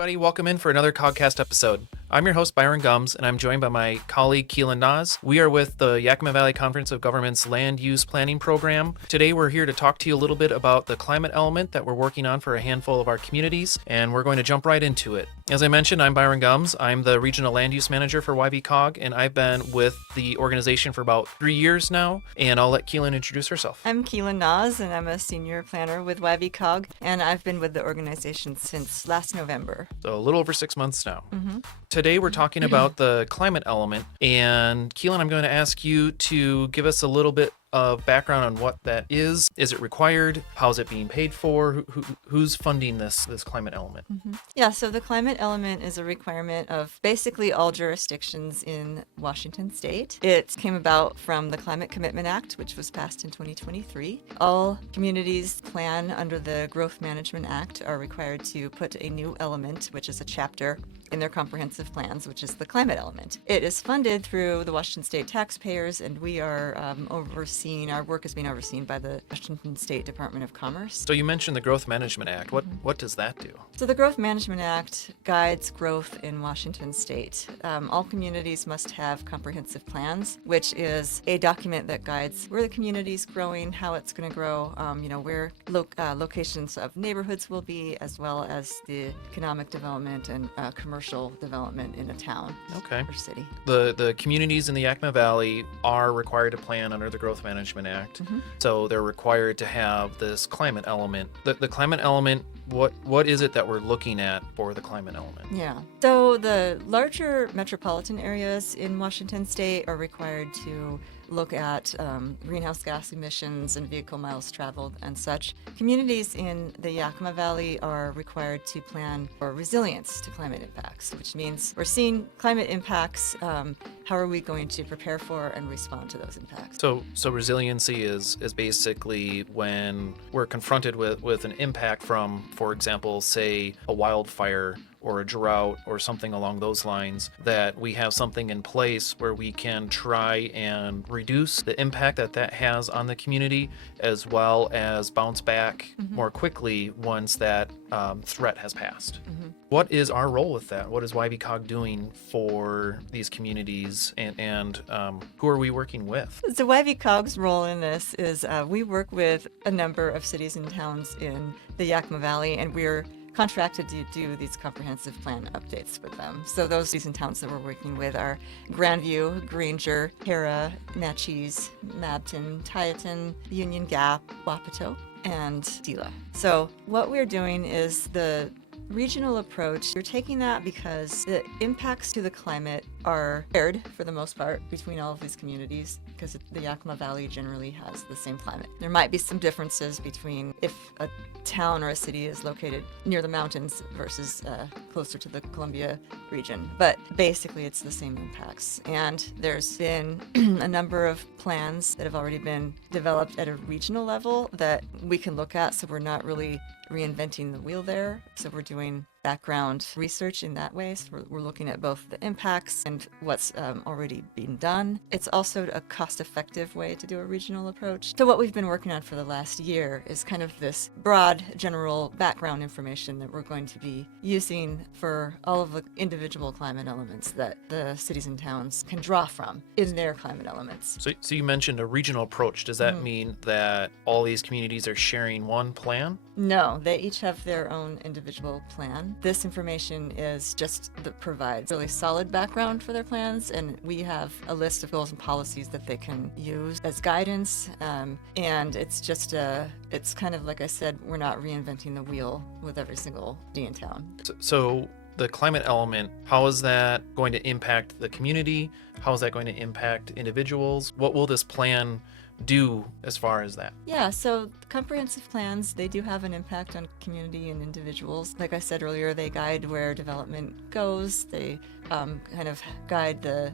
everybody. Welcome in for another Cog-Cast episode. I'm your host, Byron Gumz, and I'm joined by my colleague, Keelan Naasz. We are with the Yakima Valley Conference of Governments Land Use Planning Program. Today, we're here to talk to you a little bit about the climate element that we're working on for a handful of our communities, and we're going to jump right into it. As I mentioned, I'm Byron Gumz. I'm the Regional Land Use Manager for YVCOG, and I've been with the organization for about 3 years now, and I'll let Keelan introduce herself. I'm Keelan Naasz, and I'm a Senior Planner with YVCOG, and I've been with the organization since last November. So a little over 6 months now. Today, we're talking about the climate element, and Keelan, I'm going to ask you to give us a little bit of background on what that is. Is it required? How's it being paid for? Who's funding this climate element? Yeah, so the climate element is a requirement of basically all jurisdictions in Washington state. It came about from the Climate Commitment Act, which was passed in 2023. All communities plan under the Growth Management Act are required to put a new element, which is a chapter in their comprehensive plans, which is the climate element. It is funded through the Washington state taxpayers, and we are our work is being overseen by the Washington State Department of Commerce. So you mentioned the Growth Management Act. What does that do? So the Growth Management Act guides growth in Washington state. All communities must have comprehensive plans, which is a document that guides where the community is growing, how it's going to grow, where locations of neighborhoods will be, as well as the economic development and commercial development in a town or city. The communities in the Yakima Valley are required to plan under the Growth Management Act. So they're required to have this climate element. The climate element, what is it that we're looking at for the climate element? Yeah. So the larger metropolitan areas in Washington state are required to look at greenhouse gas emissions and vehicle miles traveled and such. Communities in the Yakima Valley are required to plan for resilience to climate impacts, which means we're seeing climate impacts. How are we going to prepare for and respond to those impacts? So resiliency is basically when we're confronted with an impact from, for example, say a wildfire or a drought or something along those lines, that we have something in place where we can try and reduce the impact that has on the community, as well as bounce back more quickly once that threat has passed. What is our role with that? What is YVCOG doing for these communities, and who are we working with? So YVCOG's role in this is we work with a number of cities and towns in the Yakima Valley, and we're contracted to do these comprehensive plan updates with them. So those cities and towns that we're working with are Grandview, Granger, Hera, Natchez, Mabton, Tieton, Union Gap, Wapato, and Dela. So what we're doing is the regional approach. You're taking that because the impacts to the climate are shared for the most part between all of these communities, because the Yakima Valley generally has the same climate. There might be some differences between if a town or a city is located near the mountains versus closer to the Columbia region, but basically it's the same impacts. And there's been a number of plans that have already been developed at a regional level that we can look at, so we're not really reinventing the wheel there. So we're doing background research in that way. So we're looking at both the impacts and what's already been done. It's also a cost-effective way to do a regional approach. So what we've been working on for the last year is kind of this broad general background information that we're going to be using for all of the individual climate elements that the cities and towns can draw from in their climate elements. So you mentioned a regional approach. Does that mean that all these communities are sharing one plan? No, they each have their own individual plan. This information is just that provides really solid background for their plans, and we have a list of goals and policies that they can use as guidance. And it's just it's kind of like I said, we're not reinventing the wheel with every single city in town. So the climate element, how is that going to impact the community? How is that going to impact individuals? What will this plan do as far as that? Yeah, so comprehensive plans, they do have an impact on community and individuals. Like I said earlier, they guide where development goes. They kind of guide the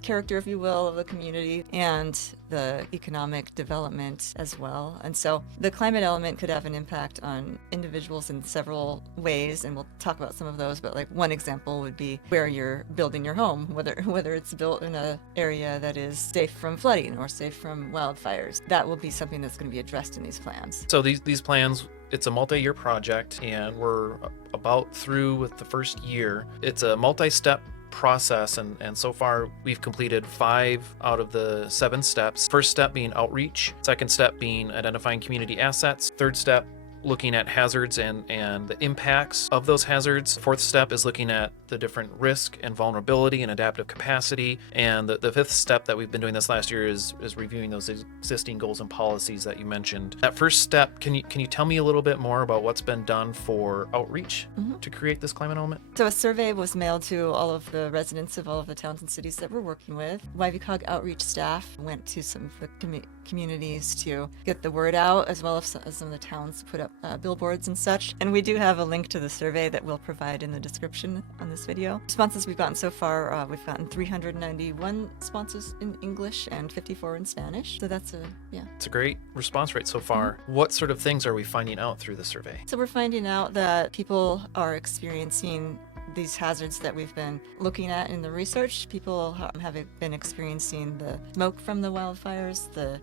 character, if you will, of the community and the economic development as well. And so the climate element could have an impact on individuals in several ways, and we'll talk about some of those, but like one example would be where you're building your home, whether it's built in an area that is safe from flooding or safe from wildfires. That will be something that's going to be addressed in these plans. So these plans, It's a multi-year project, and we're about through with the first year. It's a multi-step process, and so far we've completed 5 out of the 7 steps. First step being outreach, second step being identifying community assets, third step looking at hazards and the impacts of those hazards. Fourth step is looking at the different risk and vulnerability and adaptive capacity. And the fifth step that we've been doing this last year is reviewing those existing goals and policies that you mentioned. That first step, can you tell me a little bit more about what's been done for outreach to create this climate element? So a survey was mailed to all of the residents of all of the towns and cities that we're working with. YVCOG outreach staff went to some of the communities to get the word out, as well as some of the towns put up billboards and such. And we do have a link to the survey that we'll provide in the description on this video. Responses we've gotten so far, we've gotten 391 responses in English and 54 in Spanish. So that's It's a great response rate so far. What sort of things are we finding out through the survey? So we're finding out that people are experiencing these hazards that we've been looking at in the research. People have been experiencing the smoke from the wildfires, the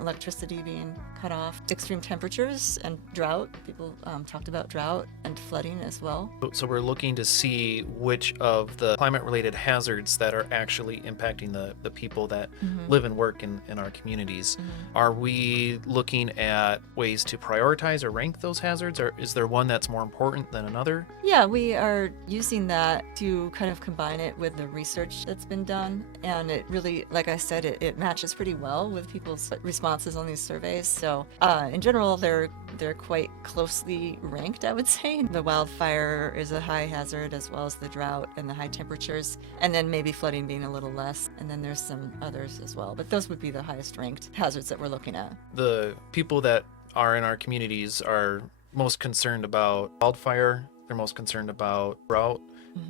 electricity being cut off, extreme temperatures and drought. People talked about drought and flooding as well. So we're looking to see which of the climate-related hazards that are actually impacting the people that live and work in our communities. Are we looking at ways to prioritize or rank those hazards, or is there one that's more important than another? Yeah, we are using that to kind of combine it with the research that's been done. And it really, like I said, it matches pretty well with people's responses on these surveys. So in general, they're quite closely ranked, I would say. The wildfire is a high hazard, as well as the drought and the high temperatures, and then maybe flooding being a little less. And then there's some others as well. But those would be the highest ranked hazards that we're looking at. The people that are in our communities are most concerned about wildfire. They're most concerned about drought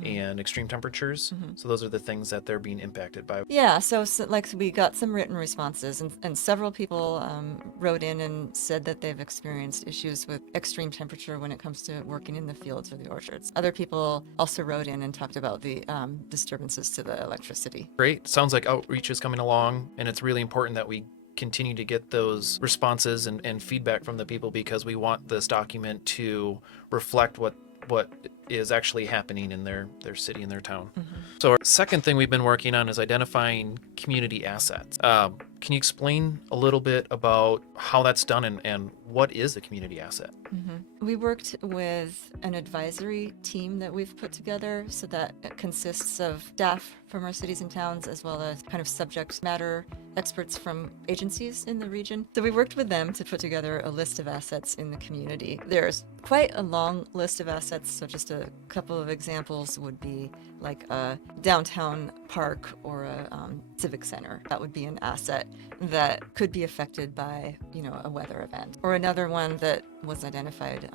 and extreme temperatures. So those are the things that they're being impacted by. Yeah, so like we got some written responses, and several people wrote in and said that they've experienced issues with extreme temperature when it comes to working in the fields or the orchards. Other people also wrote in and talked about the disturbances to the electricity. Great. Sounds like outreach is coming along, and it's really important that we continue to get those responses and feedback from the people, because we want this document to reflect what is actually happening in their city and their town. So our second thing we've been working on is identifying community assets. Can you explain a little bit about how that's done and what is a community asset? We worked with an advisory team that we've put together, so that it consists of staff from our cities and towns, as well as kind of subject matter experts from agencies in the region. So we worked with them to put together a list of assets in the community. There's quite a long list of assets, so just a couple of examples would be like a downtown park or a civic center. That would be an asset that could be affected by, a weather event. Or another one that was identified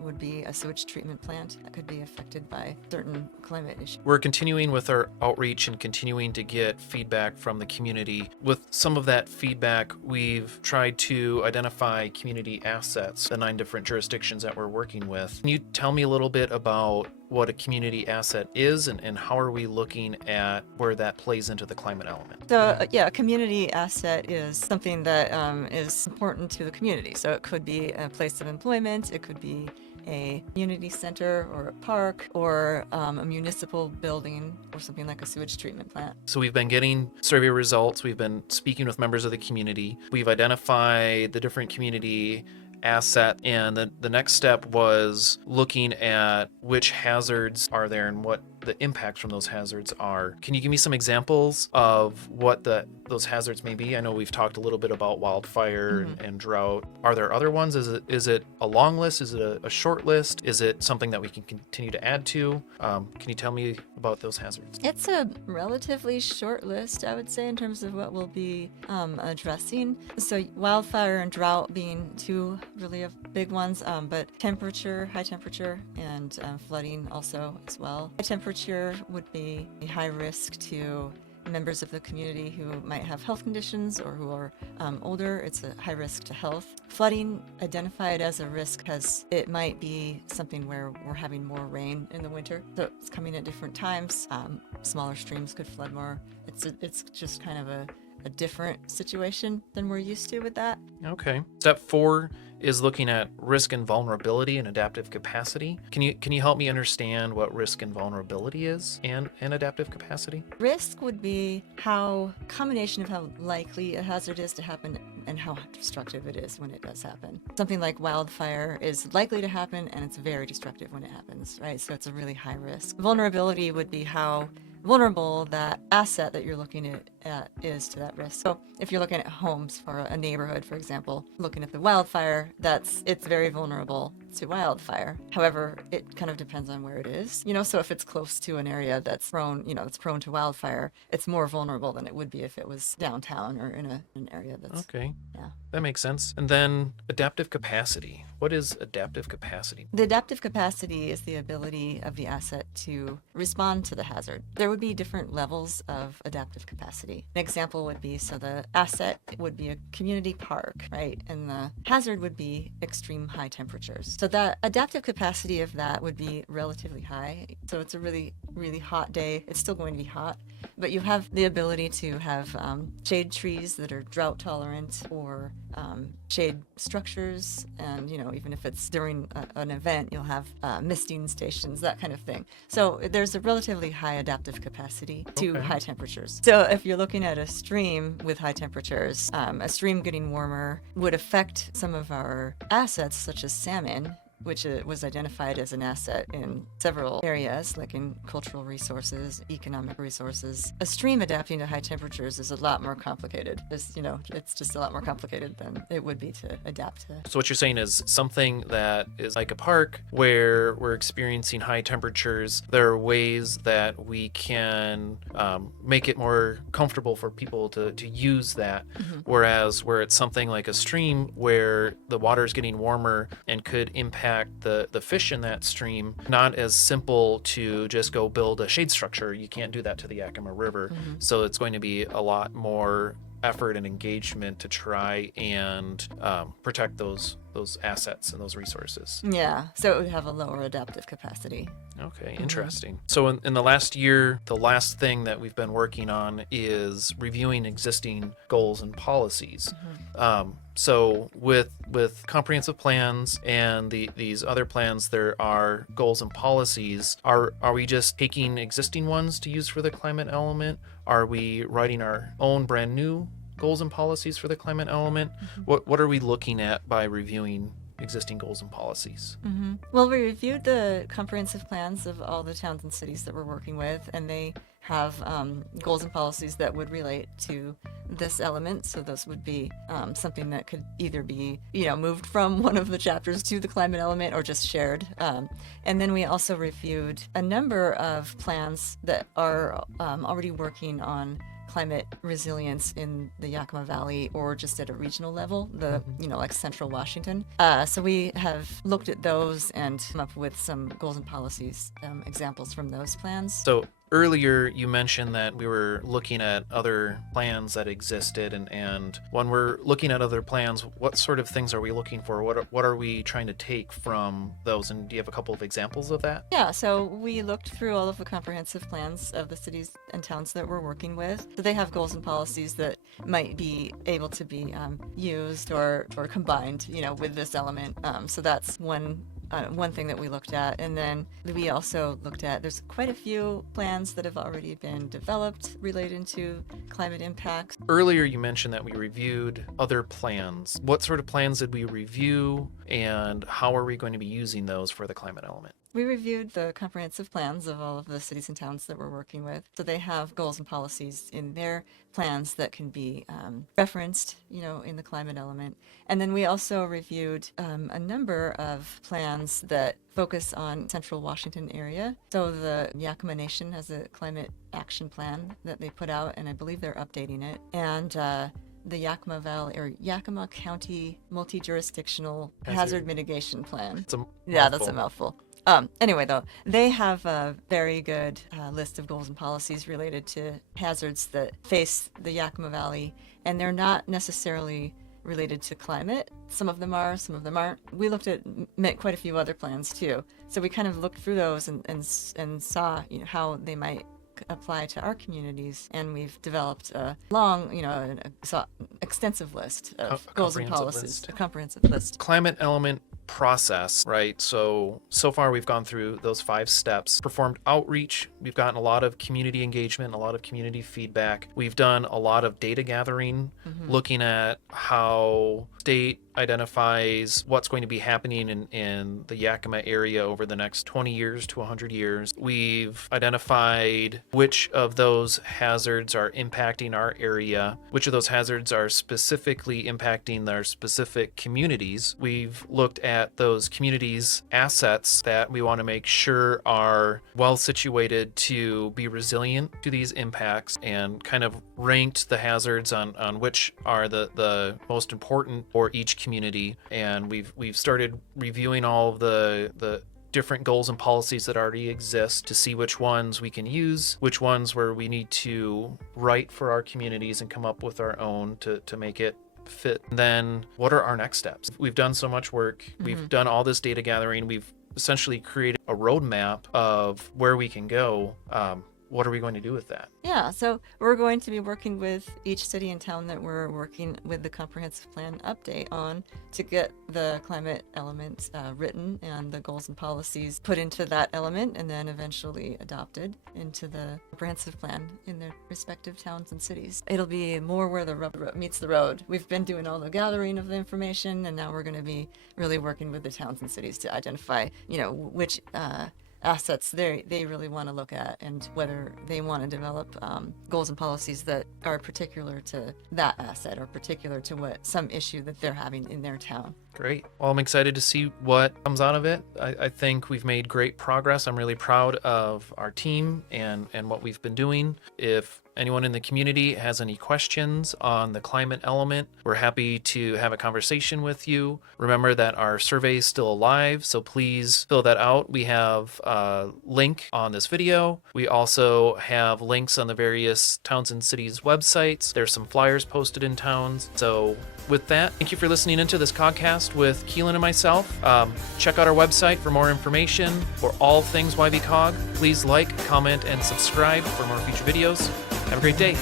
would be a sewage treatment plant that could be affected by certain climate issues. We're continuing with our outreach and continuing to get feedback from the community. With some of that feedback, we've tried to identify community assets, the 9 different jurisdictions that we're working with. Can you tell me a little bit about what a community asset is and how are we looking at where that plays into the climate element? So a community asset is something that is important to the community. So it could be a place of employment, it could be a community center or a park or a municipal building or something like a sewage treatment plant. So we've been getting survey results, we've been speaking with members of the community, we've identified the different community asset, and the next step was looking at which hazards are there and what the impacts from those hazards are. Can you give me some examples of what those hazards may be? I know we've talked a little bit about wildfire and drought. Are there other ones? Is it a long list? Is it a short list? Is it something that we can continue to add to? Can you tell me about those hazards? It's a relatively short list, I would say, in terms of what we'll be addressing. So wildfire and drought being 2 really big ones, but high temperature and flooding also as well. High temperature would be a high risk to members of the community who might have health conditions or who are older. It's a high risk to health. Flooding, identified as a risk because it might be something where we're having more rain in the winter. So it's coming at different times. Smaller streams could flood more. It's just kind of a different situation than we're used to with that. Okay. Step 4 is looking at risk and vulnerability and adaptive capacity. Can you help me understand what risk and vulnerability is and adaptive capacity? Risk would be how combination of how likely a hazard is to happen and how destructive it is when it does happen. Something like wildfire is likely to happen and it's very destructive when it happens, right? So it's a really high risk. Vulnerability would be how vulnerable that asset that you're looking at is to that risk. So if you're looking at homes for a neighborhood, for example, looking at the wildfire, it's very vulnerable to wildfire. However, it kind of depends on where it is. So if it's close to an area that's prone to wildfire, it's more vulnerable than it would be if it was downtown or in an area that's Okay. Yeah. That makes sense. And then adaptive capacity. What is adaptive capacity? The adaptive capacity is the ability of the asset to respond to the hazard. There would be different levels of adaptive capacity. An example would be, so the asset would be a community park, right? And the hazard would be extreme high temperatures. So that adaptive capacity of that would be relatively high. So it's a really, really hot day. It's still going to be hot, but you have the ability to have shade trees that are drought tolerant or shade structures, and even if it's during an event, you'll have misting stations, that kind of thing. So there's a relatively high adaptive capacity to Okay. high temperatures. So if you're looking at a stream with high temperatures, a stream getting warmer would affect some of our assets, such as salmon, which was identified as an asset in several areas, like in cultural resources, economic resources. A stream adapting to high temperatures is a lot more complicated. It's just a lot more complicated than it would be to adapt to. So what you're saying is something that is like a park where we're experiencing high temperatures, there are ways that we can make it more comfortable for people to use that. Whereas where it's something like a stream where the water is getting warmer and could impact the fish in that stream, not as simple to just go build a shade structure. You can't do that to the Yakima River. So it's going to be a lot more effort and engagement to try and protect those assets and those resources. Yeah, so it would have a lower adaptive capacity. Okay, interesting. So in the last year, the last thing that we've been working on is reviewing existing goals and policies. So with comprehensive plans and these other plans, there are goals and policies. Are we just taking existing ones to use for the climate element? Are we writing our own brand new goals and policies for the climate element? What are we looking at by reviewing existing goals and policies? Well, we reviewed the comprehensive plans of all the towns and cities that we're working with, and they have goals and policies that would relate to this element. So those would be something that could either be, moved from one of the chapters to the climate element or just shared. And then we also reviewed a number of plans that are already working on climate resilience in the Yakima Valley or just at a regional level, like central Washington. So we have looked at those and come up with some goals and policies examples from those plans. So earlier you mentioned that we were looking at other plans that existed, and when we're looking at other plans, what sort of things are we looking for? What are we trying to take from those? And do you have a couple of examples of that? Yeah, so we looked through all of the comprehensive plans of the cities and towns that we're working with. So they have goals and policies that might be able to be used or combined, with this element. So that's one thing that we looked at. And then we also looked at, there's quite a few plans that have already been developed related to climate impacts. Earlier you mentioned that we reviewed other plans. What sort of plans did we review, and how are we going to be using those for the climate element? We reviewed the comprehensive plans of all of the cities and towns that we're working with. So they have goals and policies in their plans that can be referenced, in the climate element. And then we also reviewed a number of plans that focus on central Washington area. So the Yakima Nation has a climate action plan that they put out, and I believe they're updating it. And the Yakima Valley or Yakima County Multi-Jurisdictional Hazard Mitigation Plan. That's a mouthful. Anyway, though, they have a very good list of goals and policies related to hazards that face the Yakima Valley, and they're not necessarily related to climate. Some of them are, some of them aren't. We looked at quite a few other plans too, so we kind of looked through those and saw how they might apply to our communities. And we've developed a long, extensive list of goals and policies, a comprehensive list. Climate element process, right? So far we've gone through those 5 steps, performed outreach. We've gotten a lot of community engagement, a lot of community feedback. We've done a lot of data gathering, looking at how state identifies what's going to be happening in the Yakima area over the next 20 years to 100 years. We've identified which of those hazards are impacting our area, which of those hazards are specifically impacting their specific communities. We've looked at those communities' assets that we want to make sure are well situated to be resilient to these impacts, and kind of ranked the hazards on which are the most important for each community. And we've started reviewing all of the different goals and policies that already exist to see which ones we can use, which ones where we need to write for our communities and come up with our own to make it fit. And then what are our next steps? We've done so much work. We've done all this data gathering. We've essentially created a roadmap of where we can go. What are we going to do with that? Yeah, so we're going to be working with each city and town that we're working with the comprehensive plan update on to get the climate elements written and the goals and policies put into that element, and then eventually adopted into the comprehensive plan in their respective towns and cities. It'll be more where the rubber meets the road. We've been doing all the gathering of the information, and now we're going to be really working with the towns and cities to identify, which assets they really want to look at, and whether they want to develop goals and policies that are particular to that asset or particular to what some issue that they're having in their town. Great. Well, I'm excited to see what comes out of it. I think we've made great progress. I'm really proud of our team and what we've been doing. If anyone in the community has any questions on the climate element, we're happy to have a conversation with you. Remember that our survey is still alive, so please fill that out. We have a link on this video. We also have links on the various towns and cities' websites. There's some flyers posted in towns. So with that, thank you for listening into this Cog-Cast with Keelan and myself. Check out our website for more information for all things YVCOG. Please like, comment, and subscribe for more future videos. Have a great day.